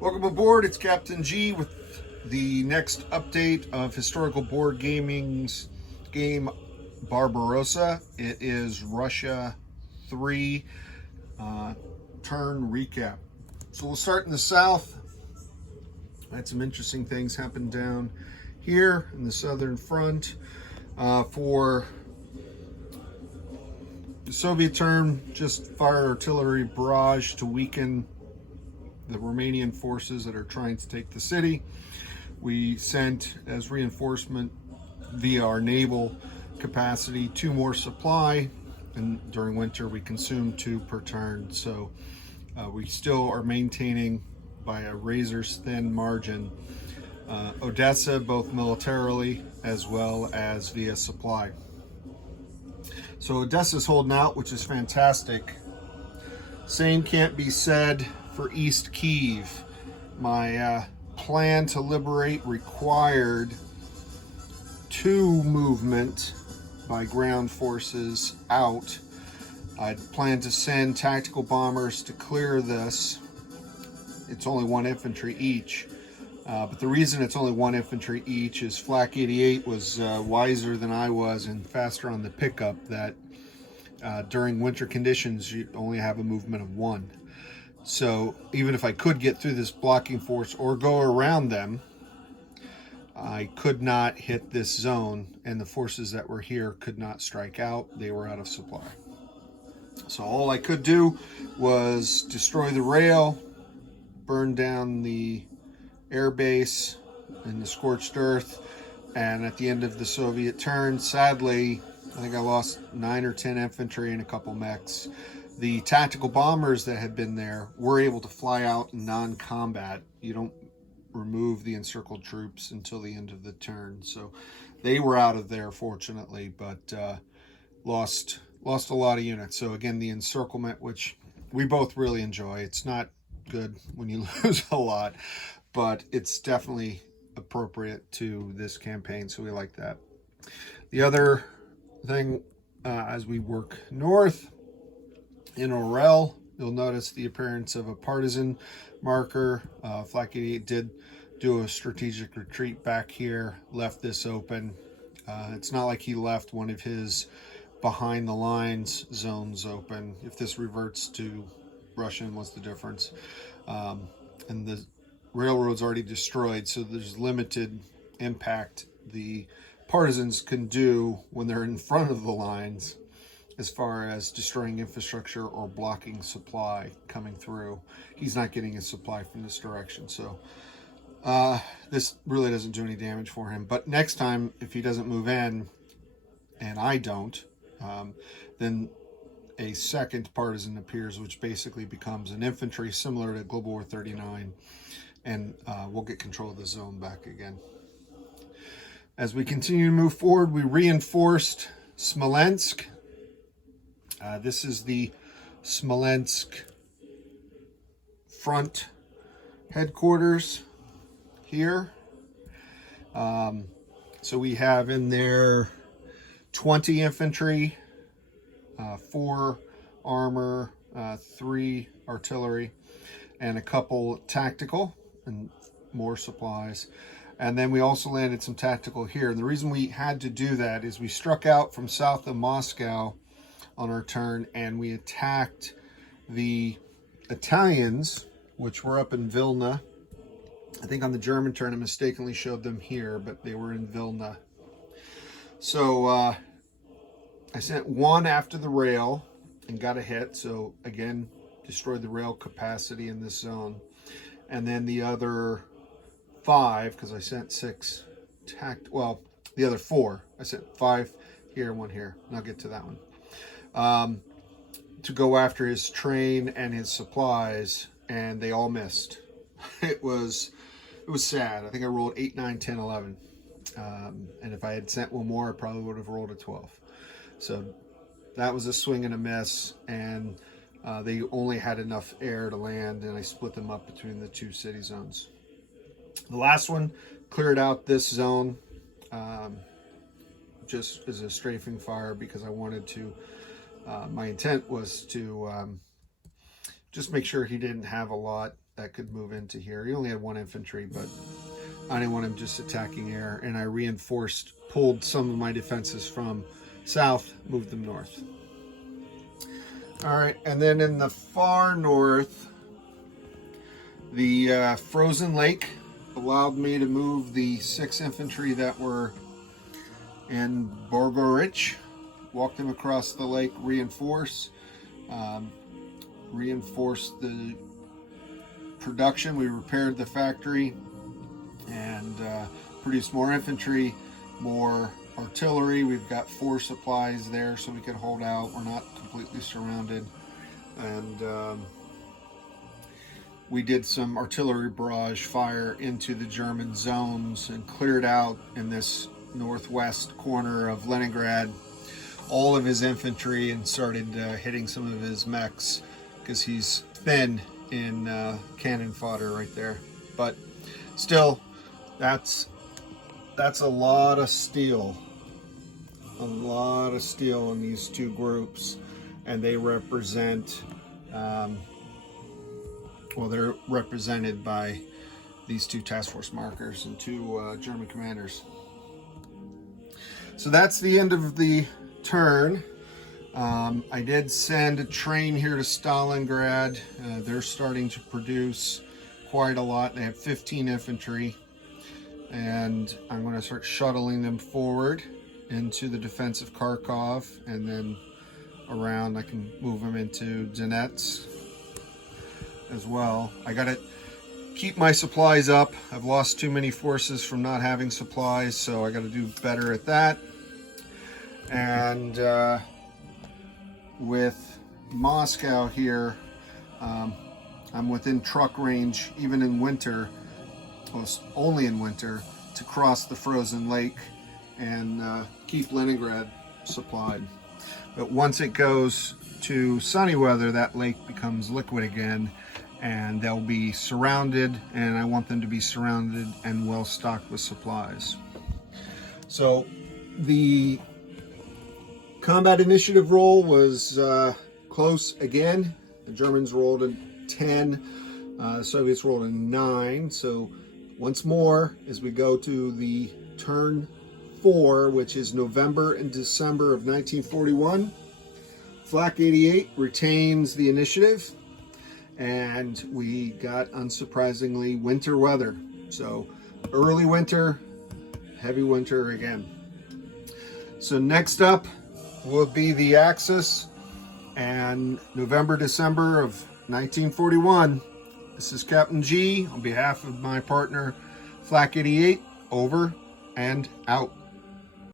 Welcome aboard, it's Captain G with the next update of Historical Board Gaming's game Barbarossa. It is Russia 3 turn recap. So we'll start in the south. I had some interesting things happen down here in the southern front. For the Soviet turn, just fire artillery barrage to weaken the Romanian forces that are trying to take the city. We sent as reinforcement via our naval capacity 2 more supply, and during winter we consume 2 per turn. So we still are maintaining by a razor's thin margin Odessa, both militarily as well as via supply. So Odessa's holding out, which is fantastic. Same can't be said for East Kiev. My plan to liberate required 2 movement by ground forces out. I'd planned to send tactical bombers to clear this. It's only 1 infantry each. But the reason it's only 1 infantry each is Flak 88 was wiser than I was and faster on the pickup that during winter conditions you only have a movement of 1. So even if I could get through this blocking force or go around them, I could not hit this zone, and the forces that were here could not strike out. They were out of supply. So all I could do was destroy the rail, burn down the air base in the scorched earth, and at the end of the Soviet turn, sadly, I think I lost 9 or 10 infantry and a couple mechs. The tactical bombers that had been there were able to fly out in non-combat. You don't remove the encircled troops until the end of the turn. So they were out of there, fortunately, but lost a lot of units. So again, the encirclement, which we both really enjoy. It's not good when you lose a lot, but it's definitely appropriate to this campaign, so we like that. The other thing, as we work north, in Orel, you'll notice the appearance of a partisan marker. Flak 88 did do a strategic retreat back here, left this open. It's not like he left one of his behind the lines zones open. If this reverts to Russian, what's the difference? And the railroad's already destroyed, so there's limited impact the partisans can do when they're in front of the lines as far as destroying infrastructure or blocking supply coming through. He's not getting his supply from this direction, so this really doesn't do any damage for him. But next time, if he doesn't move in, and I don't, then a second partisan appears, which basically becomes an infantry similar to Global War 39, and we'll get control of the zone back again. As we continue to move forward, we reinforced Smolensk. This is the Smolensk front headquarters here. So we have in there 20 infantry, 4 armor, 3 artillery, and a couple tactical and more supplies. And then we also landed some tactical here. And the reason we had to do that is we struck out from south of Moscow on our turn, and we attacked the Italians, which were up in Vilna. I think on the German turn I mistakenly showed them here, but they were in Vilna. So I sent 1 after the rail and got a hit, so again destroyed the rail capacity in this zone. And then the other 5, because I sent 6 the other 4, I sent 5 here, 1 here, and I'll get to that one, to go after his train and his supplies, and they all missed. It was sad. I think I rolled 8, 9, 10, 11. And if I had sent 1 more, I probably would have rolled a 12. So that was a swing and a miss, and they only had enough air to land, and I split them up between the 2 city zones. The last one cleared out this zone just as a strafing fire, because I wanted to, my intent was to just make sure he didn't have a lot that could move into here. He only had 1 infantry, but I didn't want him just attacking air, and I pulled some of my defenses from south, moved them north. All right, and then in the far north, the frozen lake allowed me to move the 6 infantry that were in Barbarossa, walk them across the lake, reinforce the production. We repaired the factory and produced more infantry, more artillery. We've got 4 supplies there so we can hold out. We're not completely surrounded. And we did some artillery barrage fire into the German zones and cleared out in this northwest corner of Leningrad all of his infantry and started hitting some of his mechs because he's thin in cannon fodder right there. But still, that's a lot of steel. A lot of steel in these 2 groups, and they represent well, they're represented by these 2 task force markers and 2 German commanders. So that's the end of the turn. I did send a train here to Stalingrad. They're starting to produce quite a lot. They have 15 infantry, and I'm going to start shuttling them forward into the defense of Kharkov, and then around I can move them into Donetsk as well. I got to keep my supplies up. I've lost too many forces from not having supplies, so I got to do better at that. And with Moscow here, I'm within truck range, even in winter, almost only in winter, to cross the frozen lake and keep Leningrad supplied. But once it goes to sunny weather, that lake becomes liquid again, and they'll be surrounded, and I want them to be surrounded and well stocked with supplies. So the combat initiative roll was close again. The Germans rolled a 10, the Soviets rolled a 9. So once more, as we go to the turn 4, which is November and December of 1941, Flak 88 retains the initiative, and we got, unsurprisingly, winter weather. So early winter, heavy winter again. So next up will be the Axis, and November, December of 1941. This is Captain G on behalf of my partner, Flak 88, over and out.